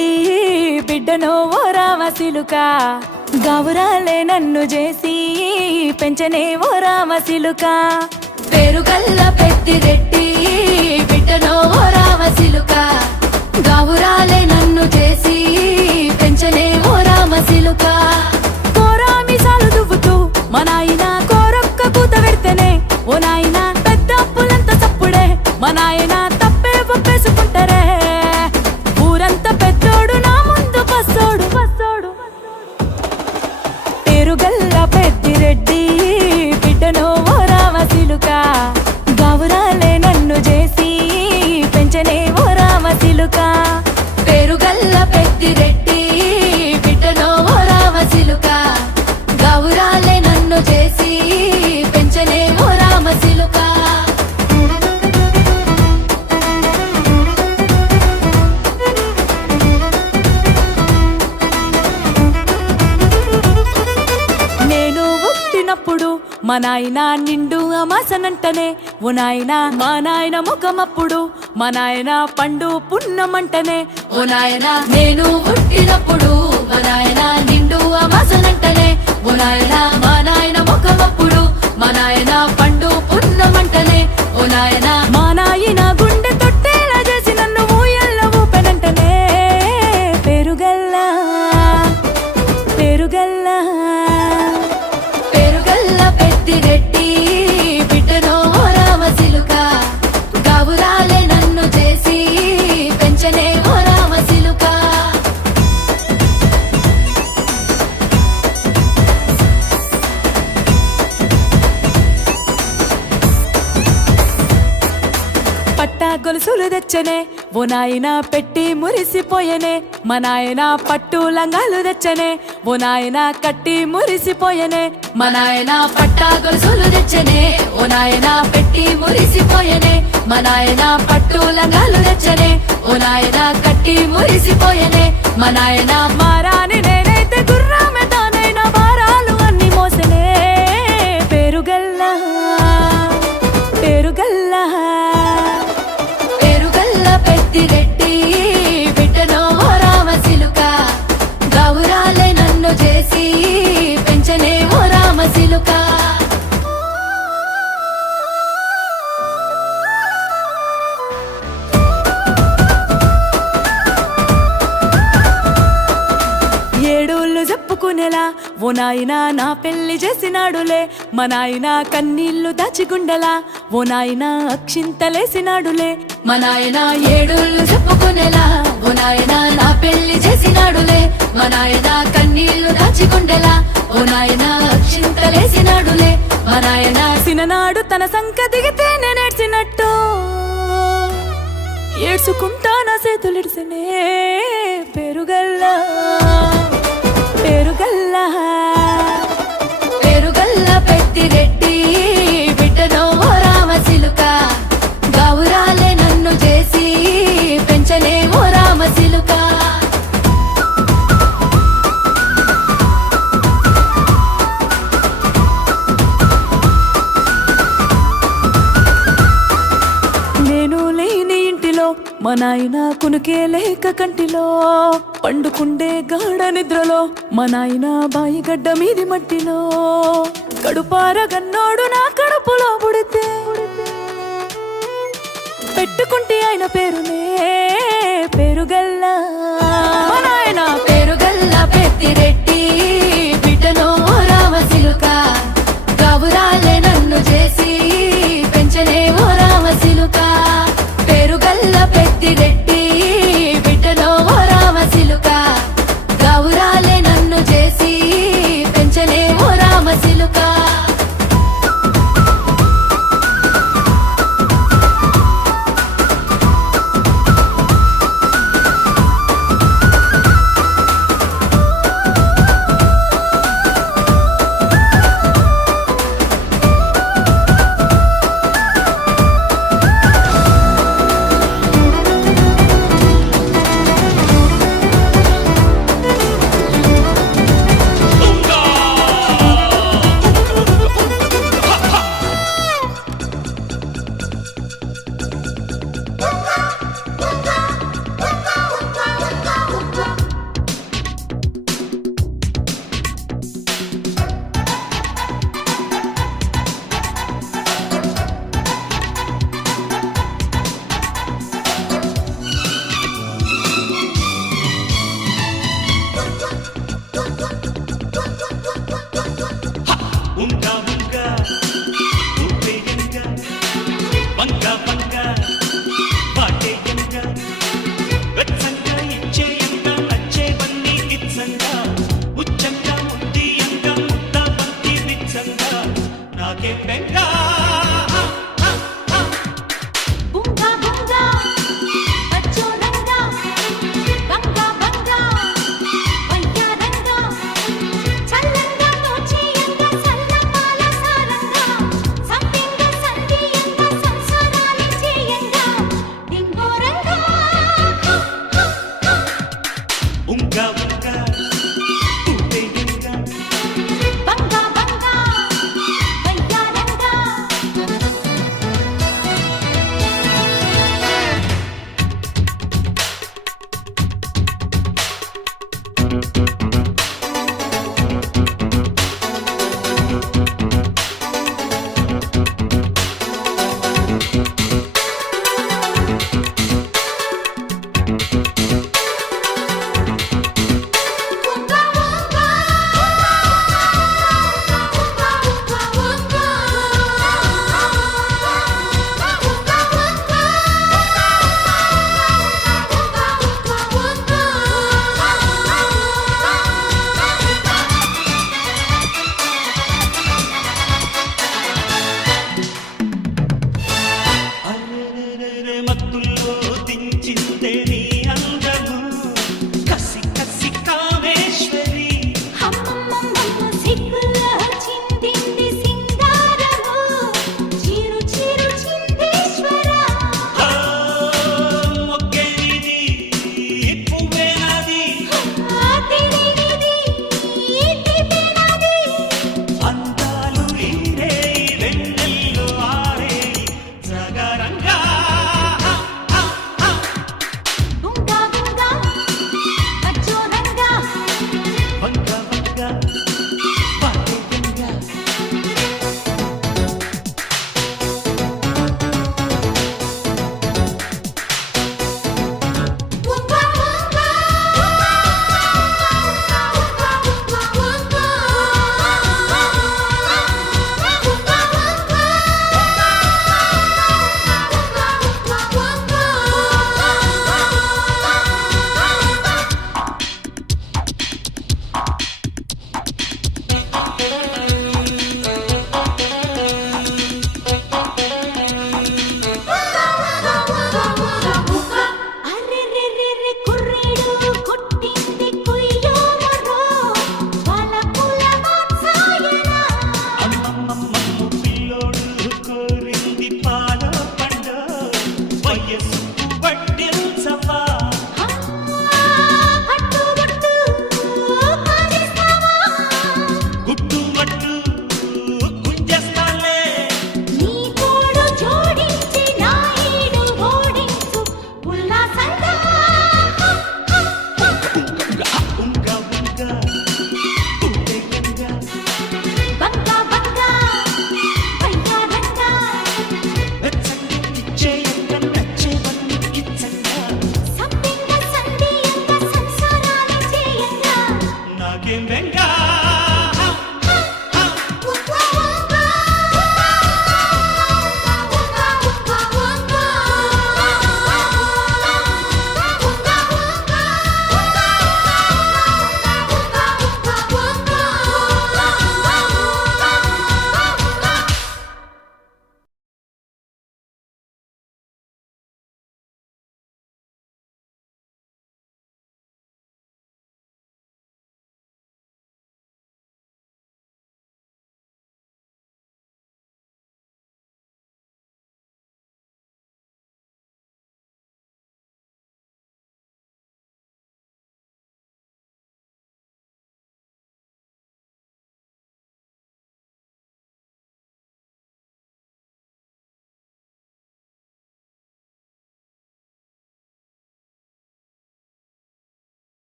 రెడ్డి బిడ్డనో ఓ రామసిలుక గావురాలే నన్ను చేసి పెంచనే ఓ రామసిలుక పేరుగల్ల పెద్దిరెడ్డి బిడ్డనో ఓ రామసిలుక గావురాలే నన్ను చేసి పెంచనే ఓ రామసిలుక కోరామిసాలు దువ్వుతూ మా నాయన కోరొక్క కూత పెడితేనే ఓ నాయన పెద్ద అప్పులంత చప్పుడే మా నాయన తప్పే ఒప్పేసుకుంటారే ఊరంతా పెద్దోడు నా ముందు పస్సోడు పస్సోడు పేరుగల్ల పెద్దిరెడ్డి బిడ్డనో ఓ రామసిలుక గావురాలే నన్ను చేసి పెంచనే ఓ రామసిలుక పేరుగల్ల పెద్దిరెడ్డి బిడ్డనో ఓ రామసిలుక గావురాలే నన్ను చేసి పెంచనే ఓ రామసిలుక నేను పుట్టినప్పుడు మా నాయన నిండు అమాసనంటనే ఓ నాయన మా నాయన ముఖమప్పుడు మా నాయన పండు పున్నమంటనే ఓ నాయన నేను పుట్టినప్పుడు మా నాయన నిండు అమాసనంటనే ఓ నాయన మా నాయన ముఖమప్పుడు మా నాయన పండు పున్నమంటనే ఓ నాయన మా నాయన గుండె తొట్టేలా చేసి నన్ను ఊయల్ల ఊపెనంటనే పేరుగల్లా పేరుగల్లా పేరుగల్ల పెద్దిరెడ్డి బిడ్డనో ఓ రామసిలుక గావురాలే నన్ను చేసి పెంచనే ఓ రామసిలుక పట్టా గొలుసులు తెచ్చనే ఓ నాయన పెట్టి మురిసిపోయనే మా నాయన పట్టు లంగాలు తెచ్చనే ఓ నాయన కట్టి మురిసిపోయనే మా నాయన పట్టా గొలుసులు తెచ్చనే ఓ నాయన పెట్టి మురిసిపోయనే మా నాయన పట్టు లంగాలు తెచ్చనే ఓ నాయన కట్టి మురిసిపోయనే మా నాయన మారాని నేనైతే గుర్రామె తానైనా భారాలు అన్ని మోసనే పేరుగల్లా పేరుగల్లా పేరుగల్ల పెద్దిరెడ్డి బిడ్డనో ఓ రామసిలుక గావురాలే నన్ను చేసి పెంచనే ఓ రామసిలుక ఏడోళ్ళు చెప్పుకునేలా ఓ నాయన నా పెళ్లి చేసినాడులే మా నాయన కన్నీళ్లు దాచిగుండెలా ఓ నాయన అక్షింతలేసినాడులే మా నాయన ఏడోళ్ళు చెప్పుకునేలా ఓ నాయన నా పెళ్లి చేసినాడులే మా నాయన కన్నీళ్లు దాచిగుండెలా ఓ నాయన అక్షింతలేసినాడులే మా నాయన సిననాడు తన సంక దిగితే నేనేడ్చినట్టు ఏడ్చుకుంటా నా చేతులిడిసినే పేరుగల్లా పేరుగల్లా పేరుగల్ల పెద్దిరెడ్డి బిడ్డనో ఓ రామసిలుక గావురాలే నన్ను చేసి పెంచనే ఓ రామసిలుక నేను లేని ఇంటిలో మా నాయన కునుకే లేక కంటిలో పండుకుండే గాఢ నిద్రలో మా నాయన బాయిగడ్డ మీది మట్టిలో కడుపార గన్నోడు నా కడుపులో పుడితే పెట్టుకుంటే ఆయన పేరునే పేరుగల్లా మా నాయన పేరుగల్ల పెద్దిరెడ్డి బిడ్డనో ఓ రామసిలుక గావురాలే నన్ను చేసి పెంచనే ఓ రామసిలుక పేరుగల్ల పెద్దిరెడ్డి బిడ్డనో ఓ రామసిలుక గావురాలే నన్ను చేసి పెంచనే ఓ రామసిలుక ఉంగా ఉంగా ఊరేగింగా బంగా బంగా వయ్యారంగా